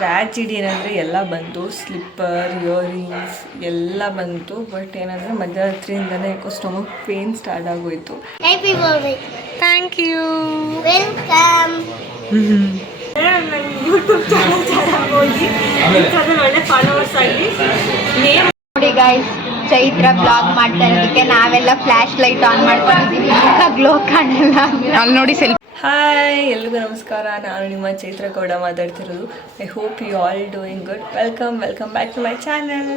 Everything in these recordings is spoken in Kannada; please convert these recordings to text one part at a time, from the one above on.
ಟ್ರ್ಯಾಜಿಡಿ ಏನಂದರೆ ಎಲ್ಲ ಬಂತು. ಸ್ಲಿಪ್ಪರ್ ಇಯರಿಂಗ್ಸ್ ಎಲ್ಲ ಬಂತು. ಬಟ್ ಏನಂದರೆ ಮಧ್ಯರಾತ್ರಿಯಿಂದನೇ ಯಾಕೋ ಸ್ಟಮಕ್ ಪೇನ್ ಸ್ಟಾರ್ಟ್ ಆಗೋಯ್ತು. Thank you welcome YouTube channel ಚೆನ್ನಾಗಿ ಹೋಗಿ ಅದ್ರಲ್ಲಿ ಒಳ್ಳೆ ಫಾಲೋವರ್ಸ್ ಆಗಿ ನೇಮ್ ನೋಡಿ ಗಾಯ್ಸ್ ಚೈತ್ರ ಬ್ಲಾಗ್ ಮಾಡ್ತಾ ಇರೋದಕ್ಕೆ ನಾವೆಲ್ಲ ಫ್ಲಾಶ್ ಲೈಟ್ ಆನ್ ಮಾಡ್ಕೊಂಡಿದ್ದೀವಿ ಗ್ಲೋ ಕಾಣಲ್ಲ ಅಲ್ಲಿ ನೋಡಿ ಸೆಲ್ಫಿ ಹಾಯ್ ಎಲ್ರಿಗೂ ನಮಸ್ಕಾರ. ನಾನು ನಿಮ್ಮ ಚೈತ್ರ ಗೌಡ ಮಾತಾಡ್ತಿರೋದು. I hope you all doing good welcome welcome back to my channel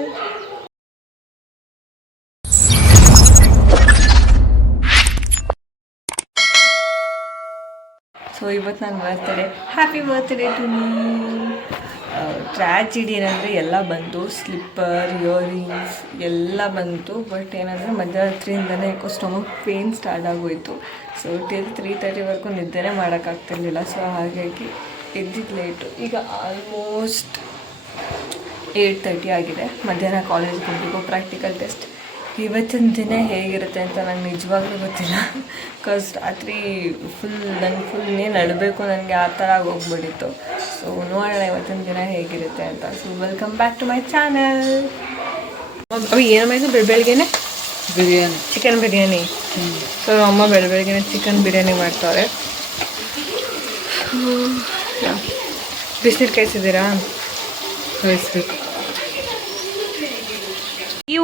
so ಇವತ್ತು ನಾನು ಬರ್ತಾರೆ happy birthday to me tragedy ಏನಂದರೆ ಎಲ್ಲ ಬಂತು. ಸ್ಲಿಪ್ಪರ್ ಇಯರಿಂಗ್ಸ್ ಎಲ್ಲ ಬಂತು. ಬಟ್ ಏನಂದರೆ ಮಧ್ಯರಾತ್ರಿಯಿಂದನೇ ಯಾಕೋ ಸ್ಟಮಕ್ ಪೇನ್ ಸ್ಟಾರ್ಟ್ ಆಗೋಯ್ತು. ಸೊ ಟಿಲ್ ತ್ರೀ ತರ್ಟಿವರೆಗೂ ನಿದ್ದೆನೇ ಮಾಡೋಕ್ಕಾಗ್ತಿರ್ಲಿಲ್ಲ ಸೊ ಹಾಗಾಗಿ ಎದ್ದಿದ್ದು ಲೇಟು ಈಗ ಆಲ್ಮೋಸ್ಟ್ ಏಯ್ಟ್ ತರ್ಟಿ ಆಗಿದೆ. ಮಧ್ಯಾಹ್ನ ಕಾಲೇಜ್ಗೆ ಹೋಗಬೇಕು ಪ್ರಾಕ್ಟಿಕಲ್ ಟೆಸ್ಟ್ ಇವತ್ತಿನ ದಿನ ಹೇಗಿರುತ್ತೆ ಅಂತ ನಂಗೆ ನಿಜವಾಗ್ಲೂ ಗೊತ್ತಿಲ್ಲ. ಬಿಕಾಸ್ ರಾತ್ರಿ ಫುಲ್ ನಂಗೆ ಫುಲ್ ಇನ್ನೇನು ನಡಬೇಕು ನನಗೆ ಆ ಥರ ಹೋಗ್ಬಿಟ್ಟಿತ್ತು ಸೊ ನೋಡೋಣ ಇವತ್ತಿನ ದಿನ ಹೇಗಿರುತ್ತೆ ಅಂತ. So welcome back to my channel ಏನು ಮಾಡಿದ್ರು ಬೆಳ ಬೆಳಗ್ಗೆನೆ? ಬಿರಿಯಾನಿ. ಚಿಕನ್ ಬಿರಿಯಾನಿ. ಸೊ ಅಮ್ಮ ಬೆಳ ಬೆಳಗ್ಗೆನೆ ಚಿಕನ್ ಬಿರಿಯಾನಿ ಮಾಡ್ತಾರೆ ಬಿಸಿನೀರು ಕಾಯಿಸಿದ್ದೀರಾ? ಕಳಿಸ್ಬೇಕು ಈ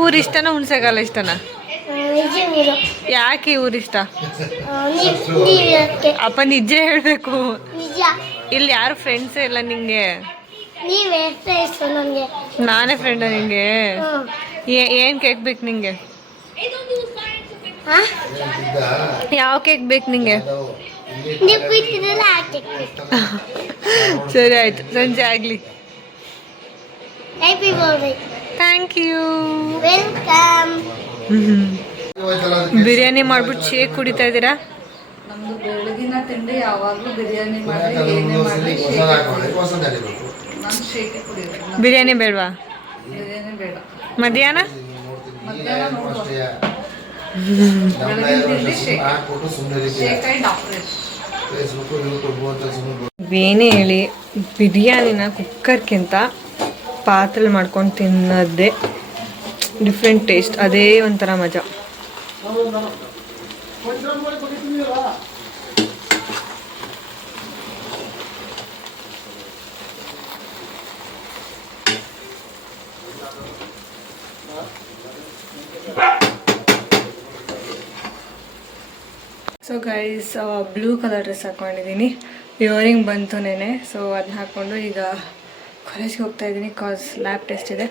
ಊರು ಇಷ್ಟನ ಹುಣಸೆಗಾಲ ಇಷ್ಟನ? ಯಾಕೆ ಊರು ಇಷ್ಟ? ಅಪ್ಪ ನಿಜ ಹೇಳಬೇಕು. ಇಲ್ಲಿ ಯಾರು ಫ್ರೆಂಡ್ಸೇ ಇಲ್ಲ ನಿಂಗೆ? ನಾನೇ ಫ್ರೆಂಡ್ ನಿಂಗೆ? ಏನ್ ಕೇಕ್ ಬೇಕು ನಿಂಗೆ? ಯಾವ ಕೇಕ್ ಬೇಕು ನಿಂಗೆ? ಸರಿ ಆಯ್ತು ಸಂಜೆ ಆಗಲಿ. ಥ್ಯಾಂಕ್ ಯು ವೆಲ್ಕಮ್ ಬಿರಿಯಾನಿ ಮಾಡ್ಬಿಟ್ಟು ಶೇಕ್ ಕುಡಿತಾ ಇದ್ದೀರಾ? ನಮ್ದು ಬೆಳಗಿನ ತಿಂಡಿ ಯಾವಾಗಲೂ ಬಿರಿಯಾನಿ ಮಾಡಿ ಏನೇ ಮಾಡಿ ನಾನು ಶೇಕೆ ಕುಡಿಯೋದು. ಬಿರಿಯಾನಿ ಬೇಡವಾ? ಬಿರಿಯಾನಿ ಬೇಡ. ಮಧ್ಯಾಹ್ನ? ಮಧ್ಯಾಹ್ನ ನೋಡುವ ಬೆಳಗಿನ ತಿಂಡಿ ಶೇಕ್ ಶೇಕಾಯಿ ಡಾಕ್ಟ್ರೇಟ್ ಏನೇ ಹೇಳಿ ಬಿರಿಯಾನಿನ ಕುಕ್ಕರ್ಗಿಂತ ಪಾತ್ರೆಲಿ ಮಾಡ್ಕೊಂಡು ತಿನ್ನೋದೇ ಡಿಫ್ರೆಂಟ್ ಟೇಸ್ಟ್ ಅದೇ ಒಂಥರ ಮಜಾ. So guys blue colour dress ಹಾಕ್ಕೊಂಡಿದ್ದೀನಿ ಇಯರಿಂಗ್ ಬಂತು ನೆನೆ ಸೊ ಅದನ್ನ ಹಾಕ್ಕೊಂಡು ಈಗ ಕಾಲೇಜ್ಗೆ ಹೋಗ್ತಾ ಇದ್ದೀನಿ ಕಾಸ್ ಲ್ಯಾಬ್ ಟೆಸ್ಟ್ ಇದೆ.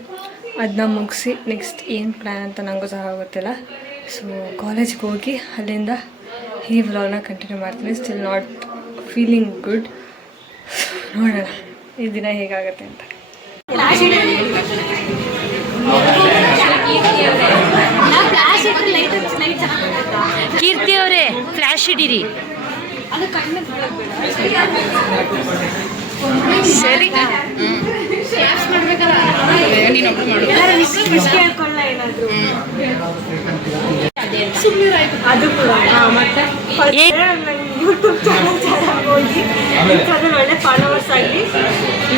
ಅದನ್ನ ಮುಗಿಸಿ ನೆಕ್ಸ್ಟ್ ಏನು ಪ್ಲ್ಯಾನ್ ಅಂತ ನನಗೂ ಸಹ ಗೊತ್ತಿಲ್ಲ. ಸೊ ಕಾಲೇಜ್ಗೆ ಹೋಗಿ ಅಲ್ಲಿಂದ ಈ ವ್ಲಾಗ್ನ ಕಂಟಿನ್ಯೂ ಮಾಡ್ತೀನಿ. ಸ್ಟಿಲ್ ನಾಟ್ ಫೀಲಿಂಗ್ ಗುಡ್ ನೋಡೋಣ ಈ ದಿನ ಹೇಗಾಗುತ್ತೆ ಅಂತ. ಕೀರ್ತಿ ಅವರೇ ಫ್ಲಾಶ್ ಹಿಡೀರಿ. ಸರಿ ಅದು ಕೂಡ ಮತ್ತೆ ಯೂಟ್ಯೂಬ್ ಚಾನಲ್ ಹೋಗಿ. ಒಳ್ಳೆ ಫಾಲೋವರ್ಸ್ ಆಗಿ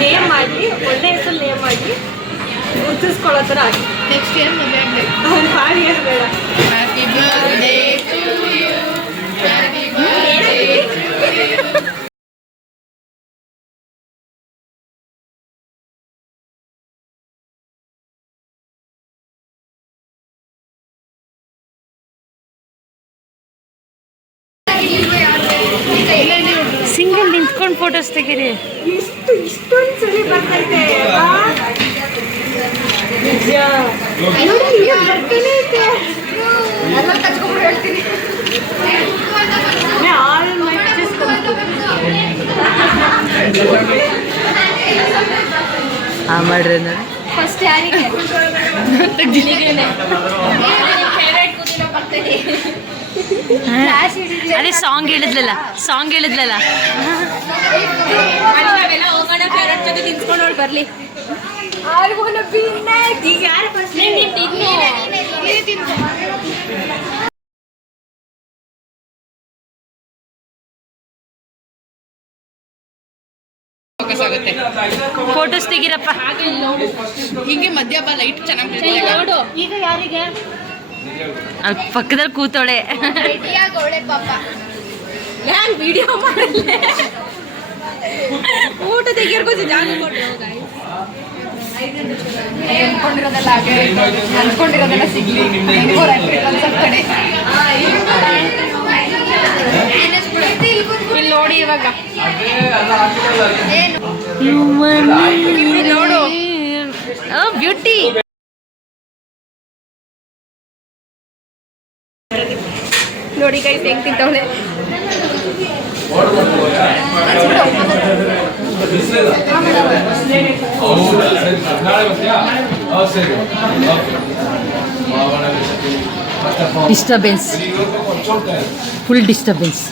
ನೇಮ್ ಮಾಡಿ ಒಳ್ಳೆ ಹೆಸರು ನೇಮ್ ಮಾಡಿ ಗುರ್ತಿಸ್ಕೊಳ್ಳೋ ಥರ ಆಗಿ ನೆಕ್ಸ್ಟ್ ಇಯರ್ ಮಾಡಿ ಏನು ಬೇಡ ಸಿಂಗಲ್ ನಿಂತ್ಕೊಂಡು ಫೋಟೋಸ್ ತೆಗೀರಿ ಇಷ್ಟು ಇಷ್ಟೊಂದು ಸರಿ ಬರ್ತೈತೆ ಆ? ನಿಜ ನೋಡಿ, ಇದು ಬರ್ತಾನೆ ಐತೆ. ಏ, all matches ಬಂತು. ಆ ಮಾಡ್ರಿ ಫಸ್ಟ್ ಯಾರಿಗೆ ಅದೇ ಸಾಂಗ್ ಹೇಳಿದ್ಲಲ್ಲ ಸಾಂಗ್ ಹೇಳಿದ್ಲಲ್ಲ. ಬರ್ಲಿ. ಫೋಟೋಸ್ ತೆಗಿರಪ್ಪ. ಹಿಂಗೆ ಮಧ್ಯ ಬಾ ಲೈಟ್ ಚೆನ್ನಾಗಿ ನೋಡು. ಈಗ ಯಾರಿಗೆ? ಅಲ್ಲಿ ಪಕ್ಕದಲ್ಲಿ ಕೂತೋಳೆ. ವಿಡಿಯೋ ಮಾಡಲ್ಲ? ಊಟ ತೆಗಿಯೋರ್ಗೋಸಿ ಜಾಗ ಅನ್ಕೊಂಡಿರೋದೆಲ್ಲ ಹಾಗೆ ಅನ್ಕೊಂಡಿರೋದೆಲ್ಲ ಸಿಗ್ಲಿ. ಹೆಂಗೋರ್ ಆಗ್ಬೇಕು ಅಂತ ಕಡೆ. ಇಲ್ಲಿ ನೋಡಿ ಇವಾಗ. ನೋಡು. ಬ್ಯೂಟಿ ನೋಡಿ ಕೈ ಹೆಂಗ್ ತಿಂತವಳೆ disturbance full disturbance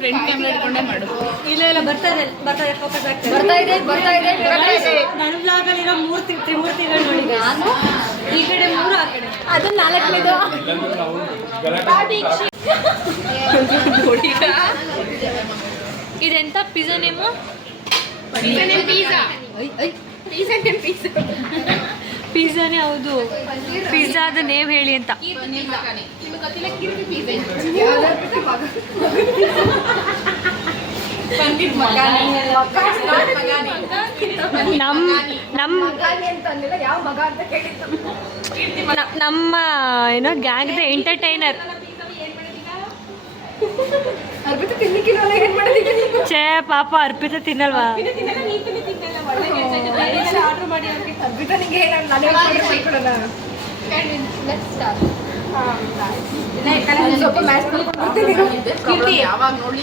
friend camera ಇಟ್ಕೊಂಡೇ ಮಾಡು ಇಲ್ಲ ಇಲ್ಲ ಬರ್ತಾ ಇದೆ ಬರ್ತಾ ಇದೆ ಫೋಕಸ್ ಆಗ್ತದೆ ಬರ್ತಾ ಇದೆ ಬರ್ತಾ ಇದೆ ಬರ್ತಾ ಬ್ಲಾಗಲ್ಲಿರೋ ಮೂರ್ತಿ ತ್ರಿಮೂರ್ತಿಗಳು ನೋಡಿ ನಾನು? ಈ ಕಡೆ ಮೂರು ಆ ಕಡೆ ಅದು ನಾಲ್ಕನೇದು. ಇದೆಂತ pizza name pizza pizza pizza ಪಿಜ್ಜಾನೇ ಹೌದು. ಪಿಜ್ಜಾದ ನೇಮ್ ಹೇಳಿ ಅಂತ. ನಮ್ ನಮ್ ನಮ್ಮ ಏನೋ ಗ್ಯಾಂಗ್ದ ಎಂಟರ್ಟೈನರ್. ಚೇ ಪಾಪ ಅರ್ಪಿತ ತಿನ್ನಲ್ವಾ? ಯಾವಾಗ ನೋಡಿ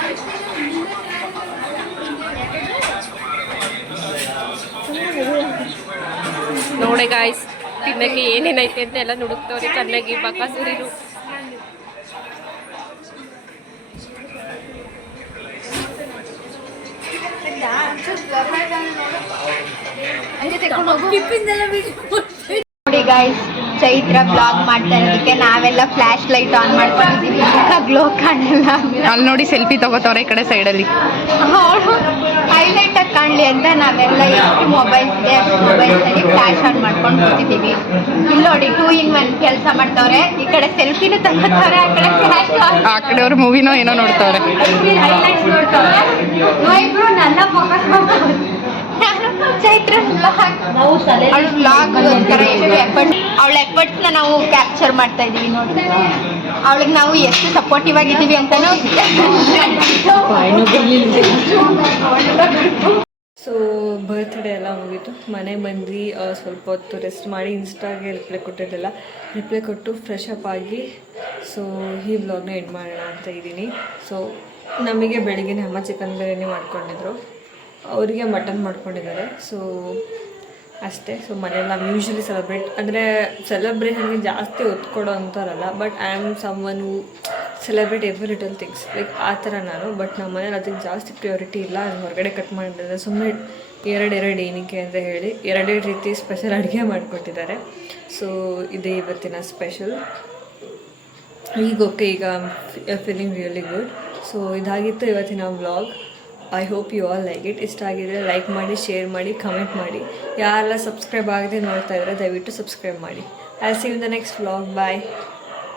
ನೋಡೆ ಗಾಯ್ಸ್ ತಿನ್ನಕ್ಕೆ ಏನೇನೈತೆ ಅಂತ ಎಲ್ಲ ನುಡುಕ್ತವ್ರಿ. ಚೆನ್ನಾಗಿ ಬಕಾಸುರಿರು ನೋಡಿ ಗಾಯ್ಸ್ ಚೈತ್ರ ಬ್ಲಾಗ್ ಮಾಡ್ತಾ ಇರೋದಕ್ಕೆ ನಾವೆಲ್ಲ ಫ್ಲಾಶ್ ಲೈಟ್ ಆನ್ ಮಾಡ್ಕೊಂಡಿದ್ದೀವಿ ಗ್ಲೋ ಕಾಣಲ್ಲ ಅಲ್ಲಿ ನೋಡಿ ಸೆಲ್ಫಿ ತಗೋತವ್ರೆ ಈ ಕಡೆ ಸೈಡಲ್ಲಿ ಅವಳು ಹೈಲೈಟ್ ಆಗಿ ಕಾಣಲಿ ಅಂತ ನಾವೆಲ್ಲ ಎಷ್ಟು ಮೊಬೈಲ್ಸ್ ಇದೆ ಅಷ್ಟು ಮೊಬೈಲ್ಸಲ್ಲಿ ಫ್ಲಾಶ್ ಆನ್ ಮಾಡ್ಕೊಂಡು ಕೂತಿದ್ದೀವಿ ಇಲ್ಲಿ ನೋಡಿ ಟೂ ಇನ್ ಒನ್ ಕೆಲಸ ಮಾಡ್ತವ್ರೆ. ಈ ಕಡೆ ಸೆಲ್ಫಿನೂ ತಗೋತವ್ರೆ ಆ ಕಡೆ ಫ್ಲಾಶ್ ಆ ಕಡೆಯವ್ರ ಮೂವಿನೋ ಏನೋ ನೋಡ್ತವ್ರೆ. ಹೈಲೈಟ್ಸ್ ನೋಡ್ತವ್ರೆ. ಇಬ್ರು ನನ್ನ ಫೋಕಸ್ ಚೈತ್ರ ಅವಳ ಎಷ್ಟು ಎಫರ್ಟ್ ಎಫರ್ಟ್ಸ್ನ ನಾವು ಕ್ಯಾಪ್ಚರ್ ಮಾಡ್ತಾ ಇದೀವಿ ನೋಡಿ. ಅವಳಿಗೆ ನಾವು ಎಷ್ಟು ಸಪೋರ್ಟಿವ್ ಆಗಿದ್ದೀವಿ ಅಂತಾನು ಸೊ ಬರ್ತ್ಡೇ ಎಲ್ಲ ಮುಗೀತು. ಮನೆ ಬಂದು ಸ್ವಲ್ಪ ಹೊತ್ತು ರೆಸ್ಟ್ ಮಾಡಿ ಇನ್ಸ್ಟಾಗೆ ರಿಪ್ಲೈ ಕೊಟ್ಟಿದ್ದೆಲ್ಲ. ರಿಪ್ಲೈ ಕೊಟ್ಟು ಫ್ರೆಶ್ ಅಪ್ ಆಗಿ ಸೊ ಈ ಬ್ಲಾಗ್ನ ಎಂಡ್ ಮಾಡೋಣ ಅಂತ ಇದ್ದೀನಿ. ಸೊ ನಮಗೆ ಬೆಳಿಗ್ಗೆ ಅಮ್ಮ ಚಿಕನ್ ಬಿರಿಯಾನಿ ಮಾಡ್ಕೊಂಡಿದ್ರು. ಅವರಿಗೆ ಮಟನ್ ಮಾಡ್ಕೊಂಡಿದ್ದಾರೆ. ಸೊ ಅಷ್ಟೇ. ಸೊ ಮನೇಲಿ ನಾವು ಯೂಶ್ವಲಿ ಸೆಲೆಬ್ರೇಟ್ ಅಂದರೆ ಸೆಲೆಬ್ರೇಷನ್ಗೆ ಜಾಸ್ತಿ ಒತ್ತು ಕೊಡೋ ಅಂತಾರಲ್ಲ but I am someone who celebrate every little things like ಆ ಥರ ನಾನು ಬಟ್ ನಮ್ಮ ಮನೇಲಿ ಅದಕ್ಕೆ ಜಾಸ್ತಿ ಪ್ರಿಯಾರಿಟಿ ಇಲ್ಲ. ಅದು ಹೊರಗಡೆ ಕಟ್ ಮಾಡಿದ್ರೆ ಸುಮ್ಮನೆ ಎರಡು ಎರಡು ಏನಕ್ಕೆ ಅಂತ ಹೇಳಿ ಎರಡೆರಡು ರೀತಿ ಸ್ಪೆಷಲ್ ಅಡುಗೆ ಮಾಡಿಕೊಟ್ಟಿದ್ದಾರೆ. ಸೊ ಇದೇ ಇವತ್ತಿನ ಸ್ಪೆಷಲ್ ಈಗ ಓಕೆ ಈಗ ಫೀಲಿಂಗ್ ರಿಯಲಿ ಗುಡ್ ಸೊ ಇದಾಗಿತ್ತು ಇವತ್ತಿನ vlog I hope you all like it ಇಷ್ಟ ಆಗಿದ್ರೆ ಲೈಕ್ ಮಾಡಿ ಶೇರ್ ಮಾಡಿ ಕಮೆಂಟ್ ಮಾಡಿ. ಯಾರೆಲ್ಲ ಸಬ್ಸ್ಕ್ರೈಬ್ ಆಗದೆ ನೋಡ್ತಾ ಇದ್ರೆ ದಯವಿಟ್ಟು ಸಬ್ಸ್ಕ್ರೈಬ್ ಮಾಡಿ. I see in the next vlog bye